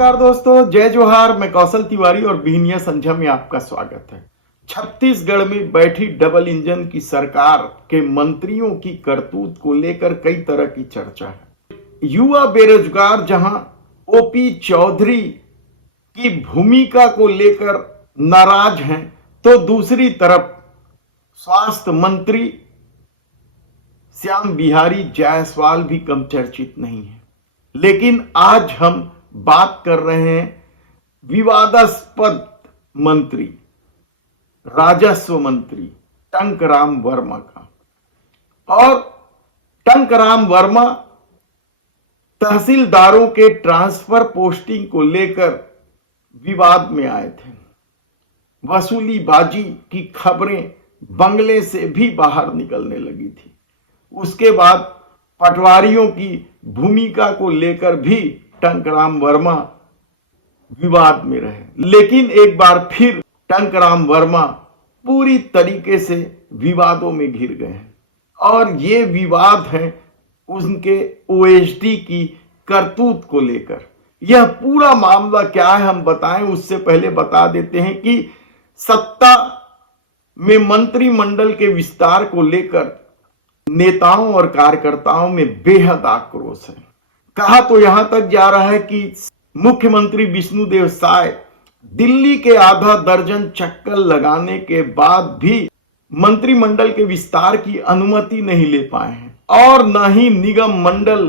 नमस्कार दोस्तों, जय जोहार। मैं कौशल तिवारी और बिहनिया संध्या में आपका स्वागत है। छत्तीसगढ़ में बैठी डबल इंजन की सरकार के मंत्रियों की करतूत को लेकर कई तरह की चर्चा है। युवा बेरोजगार जहां ओपी चौधरी की भूमिका को लेकर नाराज हैं, तो दूसरी तरफ स्वास्थ्य मंत्री श्याम बिहारी जायसवाल भी कम चर्चित नहीं है। लेकिन आज हम बात कर रहे हैं विवादास्पद मंत्री, राजस्व मंत्री टंकराम वर्मा का। और टंकराम वर्मा तहसीलदारों के ट्रांसफर पोस्टिंग को लेकर विवाद में आए थे। वसूलीबाजी की खबरें बंगले से भी बाहर निकलने लगी थी। उसके बाद पटवारियों की भूमिका को लेकर भी टंकराम वर्मा विवाद में रहे। लेकिन एक बार फिर टंकराम वर्मा पूरी तरीके से विवादों में घिर गए हैं। और ये विवाद है उनके ओएसडी की करतूत को लेकर। यह पूरा मामला क्या है हम बताएं, उससे पहले बता देते हैं कि सत्ता में मंत्रिमंडल के विस्तार को लेकर नेताओं और कार्यकर्ताओं में बेहद आक्रोश है। कहा तो यहां तक जा रहा है कि मुख्यमंत्री विष्णुदेव साय दिल्ली के आधा दर्जन चक्कर लगाने के बाद भी मंत्रिमंडल के विस्तार की अनुमति नहीं ले पाए हैं और न ही निगम मंडल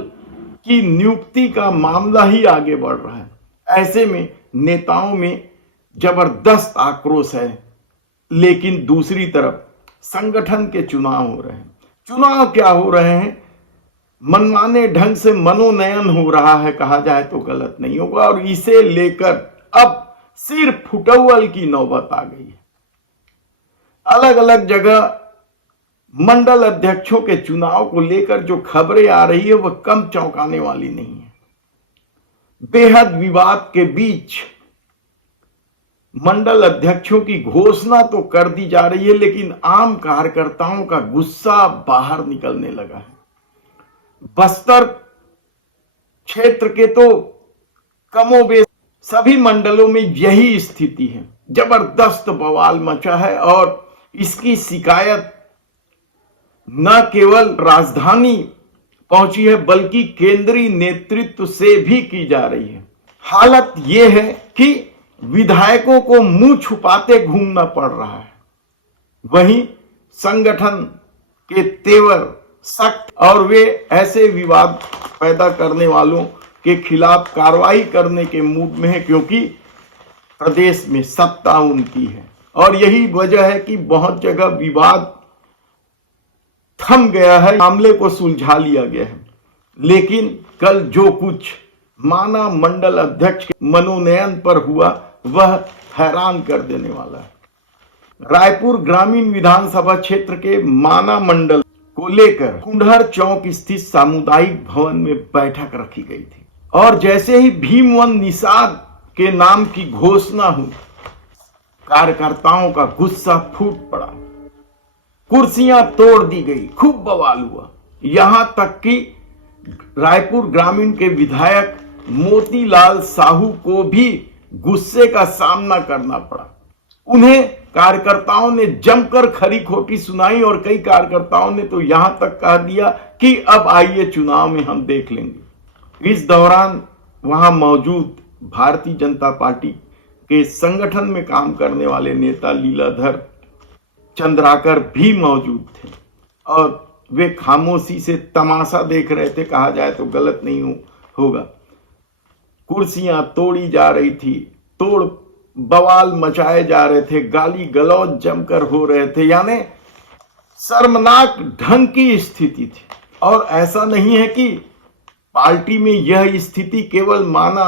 की नियुक्ति का मामला ही आगे बढ़ रहा है। ऐसे में नेताओं में जबरदस्त आक्रोश है। लेकिन दूसरी तरफ संगठन के चुनाव हो रहे हैं। चुनाव क्या हो रहे हैं, मनमाने ढंग से मनोनयन हो रहा है, कहा जाए तो गलत नहीं होगा। और इसे लेकर अब सिर फुटौल की नौबत आ गई है। अलग अलग जगह मंडल अध्यक्षों के चुनाव को लेकर जो खबरें आ रही है वह कम चौंकाने वाली नहीं है। बेहद विवाद के बीच मंडल अध्यक्षों की घोषणा तो कर दी जा रही है, लेकिन आम कार्यकर्ताओं का गुस्सा बाहर निकलने लगा है। बस्तर क्षेत्र के तो कमोबेश सभी मंडलों में यही स्थिति है। जबरदस्त बवाल मचा है और इसकी शिकायत न केवल राजधानी पहुंची है बल्कि केंद्रीय नेतृत्व से भी की जा रही है। हालत यह है कि विधायकों को मुंह छुपाते घूमना पड़ रहा है। वहीं संगठन के तेवर सख्त और वे ऐसे विवाद पैदा करने वालों के खिलाफ कार्रवाई करने के मूड में है, क्योंकि प्रदेश में सत्ता उनकी है। और यही वजह है कि बहुत जगह विवाद थम गया है, मामले को सुलझा लिया गया है। लेकिन कल जो कुछ माना मंडल अध्यक्ष के मनोनयन पर हुआ वह हैरान कर देने वाला है। रायपुर ग्रामीण विधानसभा क्षेत्र के माना मंडल को लेकर कुंडहर चौक स्थित सामुदायिक भवन में बैठक रखी गई थी। और जैसे ही भीमवन निषाद के नाम की घोषणा हुई, कार्यकर्ताओं का गुस्सा फूट पड़ा। कुर्सियां तोड़ दी गई, खूब बवाल हुआ। यहां तक कि रायपुर ग्रामीण के विधायक मोतीलाल साहू को भी गुस्से का सामना करना पड़ा। उन्हें कार्यकर्ताओं ने जमकर खरी खोटी सुनाई और कई कार्यकर्ताओं ने तो यहां तक कह दिया कि अब आइए चुनाव में हम देख लेंगे। इस दौरान वहां मौजूद भारतीय जनता पार्टी के संगठन में काम करने वाले नेता लीलाधर चंद्राकर भी मौजूद थे और वे खामोशी से तमाशा देख रहे थे, कहा जाए तो गलत नहीं होगा। कुर्सियां तोड़ी जा रही थी, तोड़ बवाल मचाए जा रहे थे, गाली गलौज जमकर हो रहे थे, यानी शर्मनाक ढंग की स्थिति थी। और ऐसा नहीं है कि पार्टी में यह स्थिति केवल माना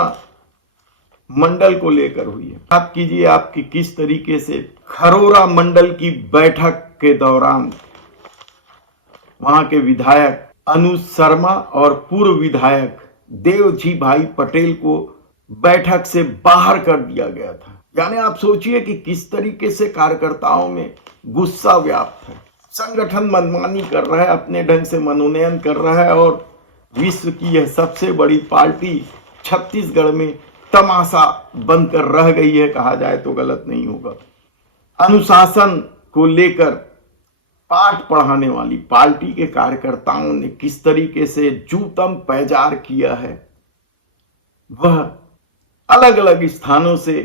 मंडल को लेकर हुई है। बात कीजिए आपकी किस तरीके से खरोरा मंडल की बैठक के दौरान वहां के विधायक अनुज शर्मा और पूर्व विधायक देवजी भाई पटेल को बैठक से बाहर कर दिया गया था। यानी आप सोचिए कि किस तरीके से कार्यकर्ताओं में गुस्सा व्याप्त है। संगठन मनमानी कर रहा है, अपने ढंग से मनोनयन कर रहा है और विश्व की यह सबसे बड़ी पार्टी छत्तीसगढ़ में तमाशा बनकर रह गई है, कहा जाए तो गलत नहीं होगा। अनुशासन को लेकर पाठ पढ़ाने वाली पार्टी के कार्यकर्ताओं ने किस तरीके से जूतम पैजार किया है, वह अलग अलग स्थानों से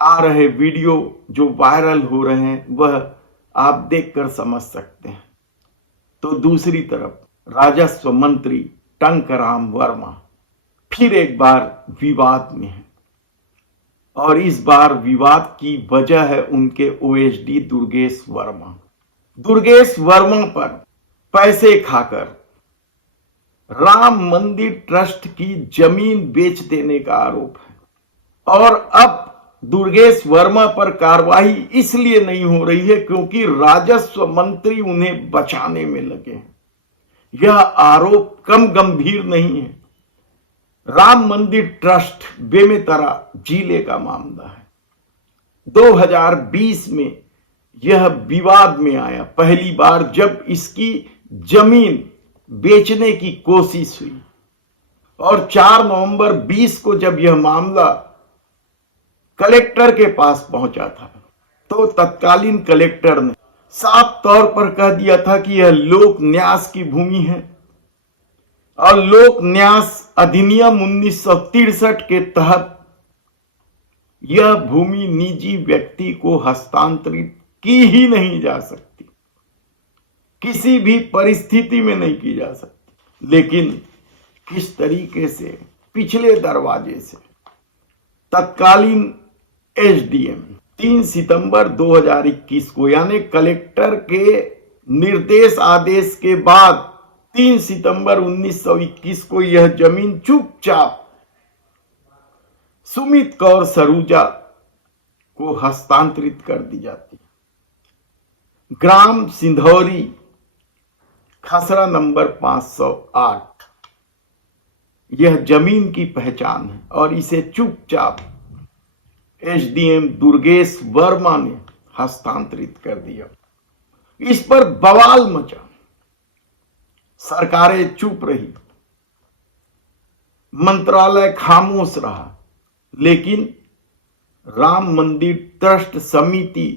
आ रहे वीडियो जो वायरल हो रहे हैं वह आप देखकर समझ सकते हैं। तो दूसरी तरफ राजस्व मंत्री टंकराम वर्मा फिर एक बार विवाद में है, और इस बार विवाद की वजह है उनके ओएसडी दुर्गेश वर्मा। दुर्गेश वर्मा पर पैसे खाकर राम मंदिर ट्रस्ट की जमीन बेच देने का आरोप है, और अब दुर्गेश वर्मा पर कार्रवाई इसलिए नहीं हो रही है क्योंकि राजस्व मंत्री उन्हें बचाने में लगे हैं। यह आरोप कम गंभीर नहीं है। राम मंदिर ट्रस्ट बेमेतरा जिले का मामला है। 2020 में यह विवाद में आया, पहली बार जब इसकी जमीन बेचने की कोशिश हुई, और 4 नवंबर 20 को जब यह मामला कलेक्टर के पास पहुंचा था तो तत्कालीन कलेक्टर ने साफ तौर पर कह दिया था कि यह लोक न्यास की भूमि है, और लोक न्यास अधिनियम 1963 के तहत यह भूमि निजी व्यक्ति को हस्तांतरित की ही नहीं जा सकती, किसी भी परिस्थिति में नहीं की जा सकती। लेकिन किस तरीके से पिछले दरवाजे से तत्कालीन एसडीएम 3 सितंबर 2021 को, यानी कलेक्टर के निर्देश आदेश के बाद 3 सितंबर 1921 को यह जमीन चुपचाप सुमित कौर सरूजा को हस्तांतरित कर दी जाती है। ग्राम सिंधौरी, खसरा नंबर 508 यह जमीन की पहचान है, और इसे चुपचाप एसडीएम दुर्गेश वर्मा ने हस्तांतरित कर दिया। इस पर बवाल मचा, सरकारें चुप रही, मंत्रालय खामोश रहा, लेकिन राम मंदिर ट्रस्ट समिति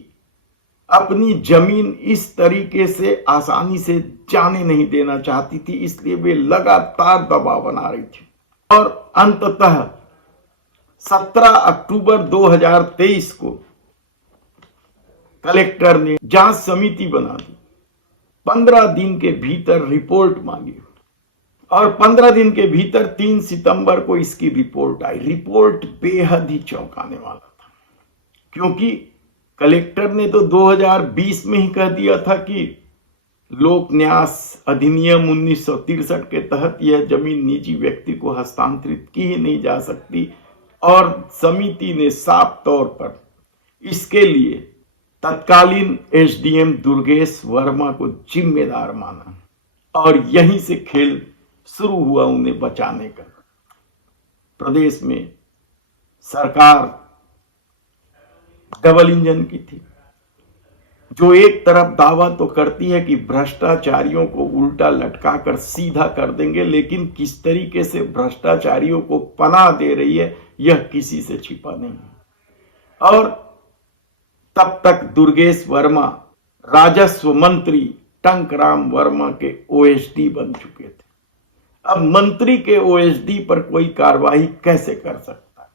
अपनी जमीन इस तरीके से आसानी से जाने नहीं देना चाहती थी, इसलिए वे लगातार दबाव बना रही थी। और अंततः 17 अक्टूबर 2023 को कलेक्टर ने जांच समिति बना दी, 15 दिन के भीतर रिपोर्ट मांगी, और 15 दिन के भीतर 3 सितंबर को इसकी रिपोर्ट आई। रिपोर्ट बेहद ही चौंकाने वाला था, क्योंकि कलेक्टर ने तो 2020 में ही कह दिया था कि लोक न्यास अधिनियम 1963 के तहत यह जमीन निजी व्यक्ति को हस्तांतरित की ही नहीं जा सकती, और समिति ने साफ तौर पर इसके लिए तत्कालीन एसडीएम दुर्गेश वर्मा को जिम्मेदार माना, और यहीं से खेल शुरू हुआ उन्हें बचाने का। प्रदेश में सरकार डबल इंजन की थी, जो एक तरफ दावा तो करती है कि भ्रष्टाचारियों को उल्टा लटकाकर सीधा कर देंगे, लेकिन किस तरीके से भ्रष्टाचारियों को पनाह दे रही है यह किसी से छिपा नहीं है। और तब तक दुर्गेश वर्मा राजस्व मंत्री टंकराम वर्मा के ओएसडी बन चुके थे। अब मंत्री के ओएसडी पर कोई कार्रवाई कैसे कर सकता है,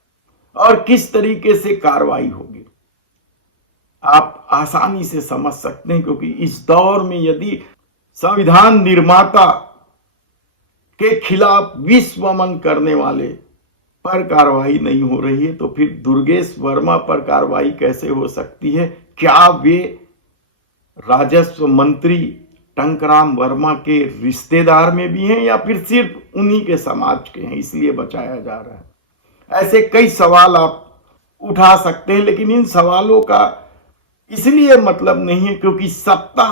और किस तरीके से कार्रवाई होगी, आप आसानी से समझ सकते हैं। क्योंकि इस दौर में यदि संविधान निर्माता के खिलाफ विश्वमन करने वाले पर कार्रवाई नहीं हो रही है, तो फिर दुर्गेश वर्मा पर कार्रवाई कैसे हो सकती है? क्या वे राजस्व मंत्री टंकराम वर्मा के रिश्तेदार में भी हैं, या फिर सिर्फ उन्हीं के समाज के हैं इसलिए बचाया जा रहा है? ऐसे कई सवाल आप उठा सकते हैं, लेकिन इन सवालों का इसलिए मतलब नहीं है क्योंकि सत्ता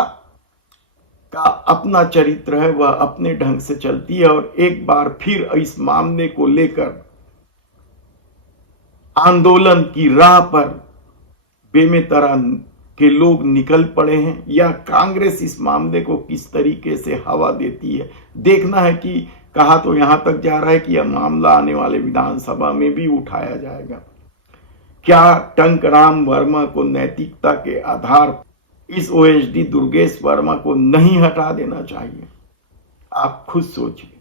का अपना चरित्र है, वह अपने ढंग से चलती है। और एक बार फिर इस मामले को लेकर आंदोलन की राह पर बेमेतरा के लोग निकल पड़े हैं, या कांग्रेस इस मामले को किस तरीके से हवा देती है। देखना है कि कहा तो यहां तक जा रहा है कि यह मामला आने वाले विधानसभा में भी उठाया जाएगा। क्या टंकराम वर्मा को नैतिकता के आधार इस ओएसडी दुर्गेश वर्मा को नहीं हटा देना चाहिए? आप खुद सोचिए।